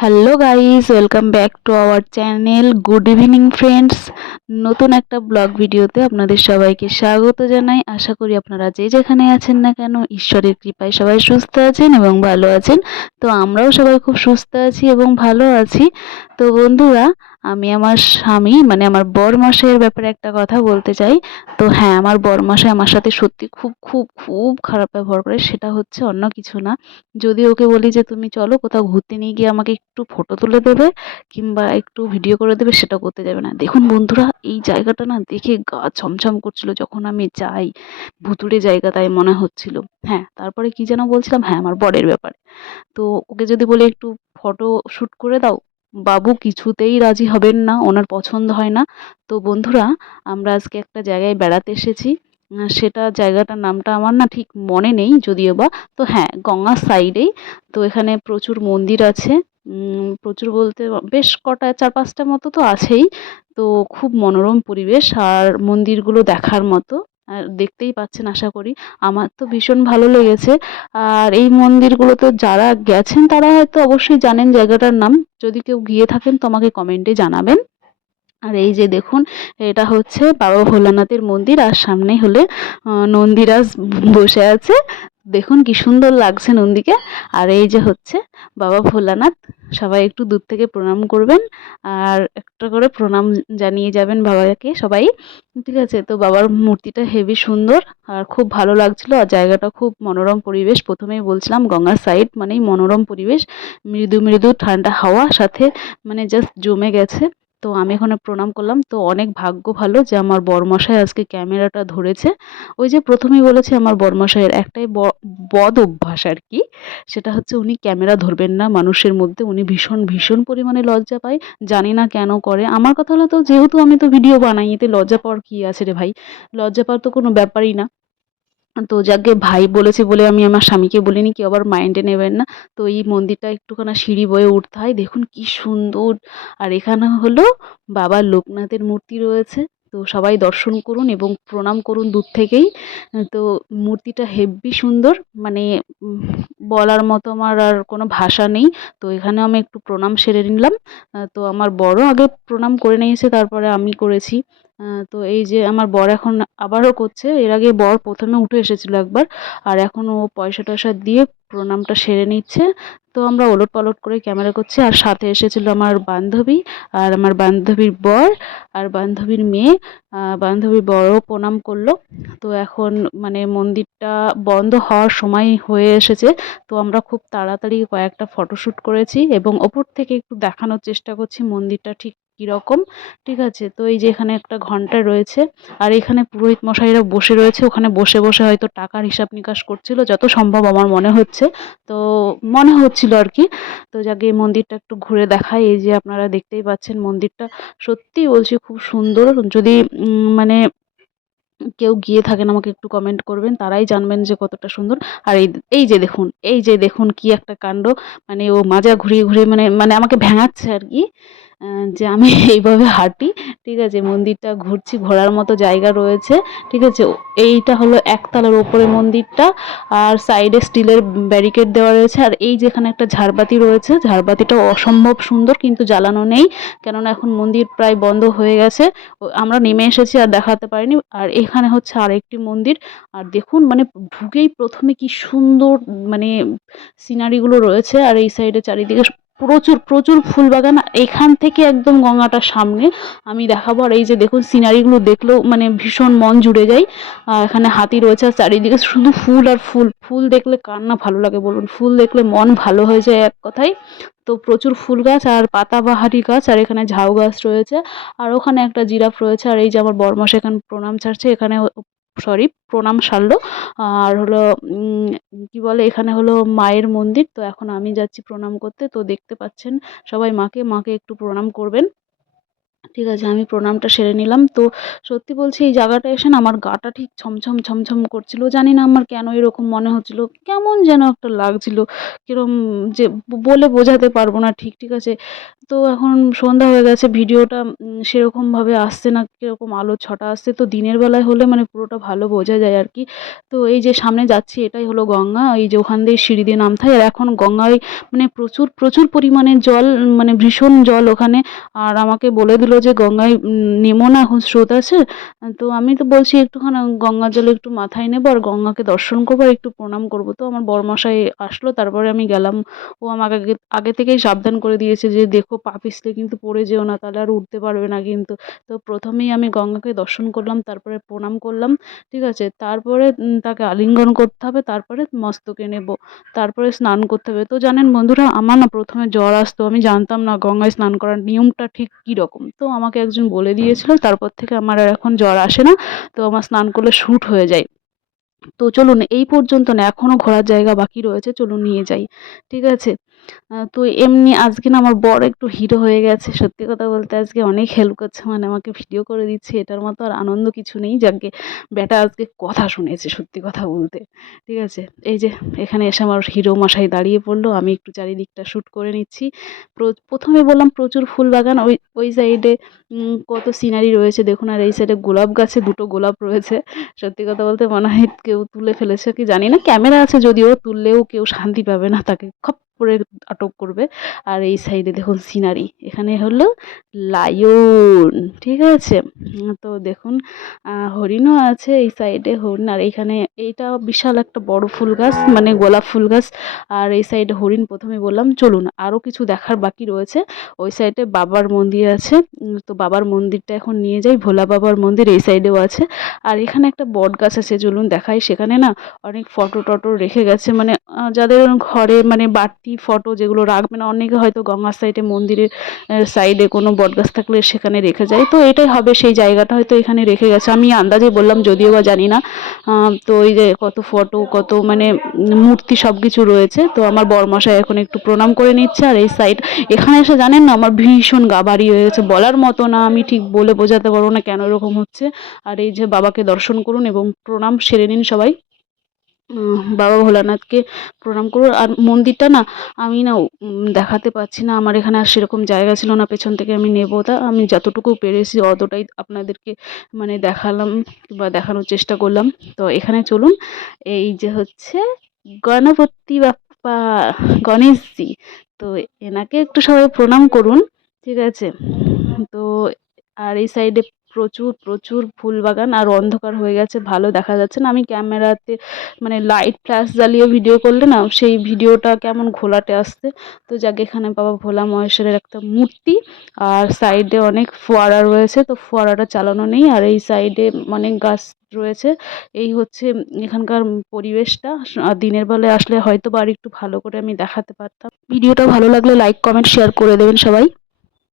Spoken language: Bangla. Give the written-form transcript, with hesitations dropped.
Hello guys, welcome back to our channel. Good evening friends. নতুন একটা ব্লগ ভিডিওতে আপনাদের সবাইকে স্বাগত জানাই। আশা করি আপনারা যে যেখানে আছেন না কেন ঈশ্বরের কৃপায় সবাই সুস্থ আছেন এবং ভালো আছেন। তো আমরাও সবাই খুব সুস্থ আছি এবং ভালো আছি। তো বন্ধুরা, আমি আমার স্বামী মানে আমার বরমশাইয়ের ব্যাপারে একটা কথা বলতে চাই। তো হ্যাঁ, আমার বরমশাই আমার সাথে সত্যি খুব খুব খুব খারাপ ব্যবহার করে। সেটা হচ্ছে অন্য কিছু না। যদি ওকে বলি যে তুমি চলো কোথাও ঘুরতে নিয়ে গিয়ে আমাকে একটু ফটো তুলে দেবে কিংবা একটু ভিডিও করে দেবে, সেটা করতে যাবে না। দেখুন বন্ধুরা, এই জায়গাটা না দেখে গা ছমছম করছিল যখন আমি যাই। ভুতুড়ে জায়গা তাই মনে হচ্ছিল। হ্যাঁ, তারপরে কি যেন বলছিলাম, হ্যাঁ আমার বরের ব্যাপারে। তো ওকে যদি বলি একটু ফটো শুট করে দাও, বাবু কিছুতেই রাজি হবেন না, ওনার পছন্দ হয় না। তো বন্ধুরা, আমরা আজকে একটা জায়গায় বেড়াতে এসেছি। সেটা জায়গাটার নামটা আমার না ঠিক মনে নেই যদিও বা। তো হ্যাঁ, গঙ্গার সাইডেই। তো এখানে প্রচুর মন্দির আছে। প্রচুর বলতে বেশ কটা ৪-৫টা মতো তো আছেই। তো খুব মনোরম পরিবেশ আর মন্দিরগুলো দেখার মতো। আর দেখতেই পাচ্ছেন আশা করি। আমার তো ভীষণ ভালো লেগেছে। আর এই মন্দিরগুলোতে যারা গেছেন তারা হয়তো অবশ্যই জানেন জায়গাটার নাম। যদি কেউ গিয়ে থাকেন তো আমাকে কমেন্টে জানাবেন। আর এই যে দেখুন, এটা হচ্ছে বাবা ভোলানাথের মন্দির আর সামনে হলে নন্দীরাজ বসে আছে। দেখুন কি সুন্দর লাগছে নন্দীকে। আর এই যে হচ্ছে বাবা ভোলানাথ। সবাই একটু দূর থেকে প্রণাম করবেন আর একটা করে প্রণাম জানিয়ে যাবেন বাবাকে সবাই। ঠিক আছে, তো বাবার মূর্তিটা হেভি সুন্দর আর খুব ভালো লাগছিল। আর জায়গাটা খুব মনোরম পরিবেশ। প্রথমেই বলছিলাম গঙ্গার সাইড মানেই মনোরম পরিবেশ। মৃদু মৃদু ঠান্ডা হাওয়া সাথে মানে জাস্ট জমে গেছে। তো আমি ওখানে প্রণাম করলাম। তো অনেক ভাগ্য ভালো যে আমার বরমশাই আজকে ক্যামেরাটা ধরেছে। ওই যে প্রথমেই বলেছি আমার বরমশাইয়ের একটাই বদ অভ্যাস আর কি। সেটা হচ্ছে উনি ক্যামেরা ধরবেন না মানুষের মধ্যে। উনি ভীষণ ভীষণ পরিমাণে লজ্জা পায়। জানি না কেন করে। আমার কথা হলো, তো যেহেতু আমি তো ভিডিও বানাই, এতে লজ্জা পাওয়ার কি আছে রে ভাই? লজ্জা পাওয়ার তো কোনো ব্যাপারই না। তো যাকগে ভাই বলেছে বলে আমি আমার স্বামীকে বলিনি, কেউ আবার মাইন্ডে নেবেন না। তো এই মন্দিরটা একটুখানা সিঁড়ি বয়ে উঠতে হয়। দেখুন কি সুন্দর। আর এখানে হলো বাবা লোকনাথের মূর্তি রয়েছে। তো সবাই দর্শন করুন এবং প্রণাম করুন দূর থেকেই। তো মূর্তিটা হেব্বি সুন্দর। মানে উম বলার মতো আমার আর কোনো ভাষা নেই। তো এখানেও আমি একটু প্রণাম সেরে নিলাম। তো আমার বরও আগে প্রণাম করে নিয়েছে, তারপরে আমি করেছি। তো এই যে আমার বর এখন আবারও করছে। এর আগে বর ১ম এ উঠে এসেছিল একবার। আর এখন ও পয়সা-টয়সা দিয়ে প্রণামটা সেরে নিচ্ছে। তো আমরা ওলটপালট করে ক্যামেরা করছি। আর সাথে এসেছিল আমার বান্ধবী আর আমার বান্ধবীর বর আর বান্ধবীর মেয়ে। বান্ধবীর বরও প্রণাম করল। তো এখন মানে মন্দিরটা বন্ধ হওয়ার সময় হয়ে এসেছে। তো আমরা খুব তাড়াতাড়ি কয়েকটা ফটোশুট করেছি এবং ওপর থেকে একটু দেখানোর চেষ্টা করছি মন্দিরটা ঠিক কিরকম। ঠিক আছে? তো এই যে এখানে একটা ঘন্টা রয়েছে। আর এখানে পুরোহিত মশাইরা বসে রয়েছে। ওখানে বসে বসে হয়তো টাকার হিসাব নিকাশ করছিল যত সম্ভব আমার মনে হচ্ছে। তো মনে হচ্ছিল আর কি। তো যাকগে এই মন্দিরটা একটু ঘুরে দেখাই। এই যে আপনারা দেখতেই পাচ্ছেন মন্দিরটা সত্যিই বলছি খুব সুন্দর। যদি মানে কেউ গিয়ে থাকেন আমাকে একটু কমেন্ট করবেন, তারাই জানবেন যে কতটা সুন্দর। আর এই যে দেখুন, এই যে দেখুন কি একটা কাণ্ড। মানে ও মাজা ঘুরিয়ে ঘুরিয়ে মানে মানে আমাকে ভেঙাচ্ছে আর কি। যে আমি এইভাবে হাঁটি। ঠিক আছে, মন্দিরটা ঘুরছি, ঘোরার মতো জায়গা রয়েছে। ঠিক আছে, এইটা হলো একতলার ওপরে মন্দিরটা। আর সাইডে স্টিলের ব্যারিকেড দেওয়া রয়েছে। আর এই যেখানে একটা ঝাড়বাতি রয়েছে, ঝাড়বাতিটা অসম্ভব সুন্দর কিন্তু জ্বালানো নেই। কেননা এখন মন্দির প্রায় বন্ধ হয়ে গেছে। আমরা নেমে এসেছি আর দেখাতে পারিনি। আর এখানে হচ্ছে আরেকটি মন্দির। আর দেখুন মানে ঢুকেই ১ম এ কি সুন্দর মানে সিনারিগুলো রয়েছে। আর এই সাইডে চারিদিকে প্রচুর, প্রচুর ফুলবাগান। এখান থেকে একদম গঙ্গাটার সামনে আমি দেখাবো। আর এই যে দেখুন সিনারিগুলো দেখলেও মানে ভীষণ মন জুড়ে যায়। এখানে হাতি রয়েছে আর চারিদিকে শুধু ফুল আর ফুল। ফুল দেখলে কার না ভালো লাগে বলুন? ফুল দেখলে মন ভালো হয়ে যায় এক কথায়। তো প্রচুর ফুল গাছ আর পাতাবাহারি গাছ আর এখানে ঝাউ গাছ রয়েছে। আর ওখানে একটা জিরাফ রয়েছে। আর এই যে আমার বরমশাই এখানে প্রণাম ছাড়ছে। এখানে সরি প্রণাম সারলো। আর হলো কি বলে, এখানে হলো মায়ের মন্দির। তো এখন আমি যাচ্ছি প্রণাম করতে। তো দেখতে পাচ্ছেন সবাই মাকে একটু প্রণাম করবেন। ঠিক আছে, আমি প্রণামটা সেরে নিলাম। তো সত্যি বলছি, এই জায়গাটা এসে না আমার গাটা ঠিক ছমছম ছমছম করছিল। জানি না আমার কেন এরকম মনে হচ্ছিল, কেমন যেন একটা লাগছিল, কিরম যে বলে বোঝাতে পারবো না ঠিক। ঠিক আছে, তো এখন সন্ধ্যা হয়ে গেছে, ভিডিওটা সেরকমভাবে আসছে না, কিরকম আলো ছটা আসছে। তো দিনের বেলায় হলে মানে পুরোটা ভালো বোঝা যায় আর কি। তো এই যে সামনে যাচ্ছি, এটাই হলো গঙ্গা। এই যে ওখান দিয়ে সিঁড়ি দিয়ে নামতে হয়, আর এখন গঙ্গায় মানে প্রচুর প্রচুর পরিমাণে জল, মানে ভীষণ জল ওখানে। আর আমাকে বলে দিল যে গঙ্গায় নেমো না, এখন স্রোত আছে। তো আমি তো বলছি একটুখানি গঙ্গার জলে একটু মাথায় নেবো আর গঙ্গাকে দর্শন করবো আর একটু প্রণাম করবো। তো আমার বরমশাই আসলো, তারপরে আমি গেলাম। ও আমাকে আগে আগে থেকেই সাবধান করে দিয়েছে যে দেখো পা পিছলে কিন্তু পড়ে যেও না, তাহলে আর উঠতে পারবে না কিন্তু। তো প্রথমেই আমি গঙ্গাকে দর্শন করলাম, তারপরে প্রণাম করলাম। ঠিক আছে, তারপরে তাকে আলিঙ্গন করতে হবে, তারপরে মস্তকে নেব, তারপরে স্নান করতে হবে। তো জানেন বন্ধুরা, আমার না প্রথমে জ্বর আসতো, আমি জানতাম না গঙ্গায় স্নান করার নিয়মটা ঠিক কী রকম। তো আমাকে একজন বলে দিয়েছিল, তারপর থেকে আমার আর এখন জ্বর আসে না। তো আমার স্নান করলে শ্যুট হয়ে যায়। তো চলুন, এই পর্যন্ত না, এখনও ঘোরার জায়গা বাকি রয়েছে, চলুন নিয়ে যাই। ঠিক আছে। তো এমনি আজকে না আমার বর একটু হিরো হয়ে গেছে। সত্যি কথা বলতে আজকে অনেক হেল্প করছে, মানে আমাকে ভিডিও করে দিচ্ছে। এটার মতো আর আনন্দ কিছু নেই। যাকগে, ব্যাটা আজকে কথা শুনেছে সত্যি কথা বলতে। ঠিক আছে, এই যে এখানে এসে আমার হিরো মশাই দাঁড়িয়ে পড়লো, আমি একটু চারিদিকটা শ্যুট করে নিচ্ছি। প্রথমে বললাম প্রচুর ফুল বাগান, ওই ওই সাইডে কত সিনারি রয়েছে দেখুন। আর এই সাইডে গোলাপ গাছে দুটো গোলাপ রয়েছে। সত্যি কথা বলতে মনে হয় কেউ তুলে ফেলেছে কি জানি না, ক্যামেরা আছে যদিও, তুললেও কেউ শান্তি পাবে না, তাকে খপ করে আটক করবে। আর এই সাইডে দেখুন সিনারি, এখানে হলো লায়ন। ঠিক আছে, তো দেখুন হরিণও আছে এই সাইডে, হরিণ। আর এইখানে এইটা বিশাল একটা বড় ফুল গাছ, মানে গোলাপ ফুল গাছ। আর এই সাইডে হরিণ প্রথমে বললাম। চলুন, আরও কিছু দেখার বাকি রয়েছে। ওই সাইডে বাবার মন্দির আছে, তো বাবার মন্দিরটা এখন নিয়ে যাই। ভোলা বাবার মন্দির এই সাইডেও আছে। আর এখানে একটা বট গাছ আছে, চলুন দেখাই। সেখানে না অনেক ফটো টটো রেখে গেছে, মানে যাদের ঘরে মানে বাড়তি ফটো যেগুলো রাখবে না, অনেকে হয়তো গঙ্গার সাইডে মন্দিরের সাইডে কোনো বট গাছ থাকলে সেখানে রেখে যায়। তো এটাই হবে সেই জায়গাটা, হয়তো এখানে রেখে গেছে, আমি আন্দাজে বললাম, যদিও বা জানি না। তো এই যে কত ফটো, কত মানে মূর্তি সব কিছু রয়েছে। তো আমার বরমশাই এখন একটু প্রণাম করে নিচ্ছে। আর এই সাইড, এখানে এসে জানেন না আমার ভীষণ গা বাড়ি হয়ে গেছে, বলার মতো না, আমি ঠিক বলে বোঝাতে পারবো না কেন এরকম হচ্ছে। আর এই যে বাবাকে দর্শন করুন এবং প্রণাম সেরে নিন সবাই। বাবা ভোলানাথকে প্রণাম করুন। আর মন্দিরটা না আমি না দেখাতে পারছি না, আমার এখানে আর সেরকম জায়গা ছিল না পেছন থেকে আমি নেবো। তা আমি যতটুকু পেরেছি অতটাই আপনাদেরকে মানে দেখালাম বা দেখানোর চেষ্টা করলাম। তো এখানে চলুন, এই যে হচ্ছে গণপতি বাপ্পা, গণেশজি। তো এনাকে একটু সবাই প্রণাম করুন। ঠিক আছে, তো আর এই সাইডে প্রচুর প্রচুর ফুল বাগান, আর অন্ধকার হয়ে গেছে, ভালো দেখা যাচ্ছে না। আমি ক্যামেরাতে মানে লাইট ফ্ল্যাশ জ্বালিয়ে ভিডিও করলে না সেই ভিডিওটা কেমন ঘোলাটে আসছে। তো যাকে, এখানে বাবা ভোলা মহেশ্বরের একটা মূর্তি। আর সাইডে অনেক ফোয়ারা রয়েছে, তো ফোয়ারাটা চালানো নেই। আর এই সাইডে অনেক গাছ রয়েছে। এই হচ্ছে এখানকার পরিবেশটা। আর দিনের বেলায় আসলে হয়তো বা আর একটু ভালো করে আমি দেখাতে পারতাম। ভিডিওটা ভালো লাগলে লাইক কমেন্ট শেয়ার করে দেবেন সবাই।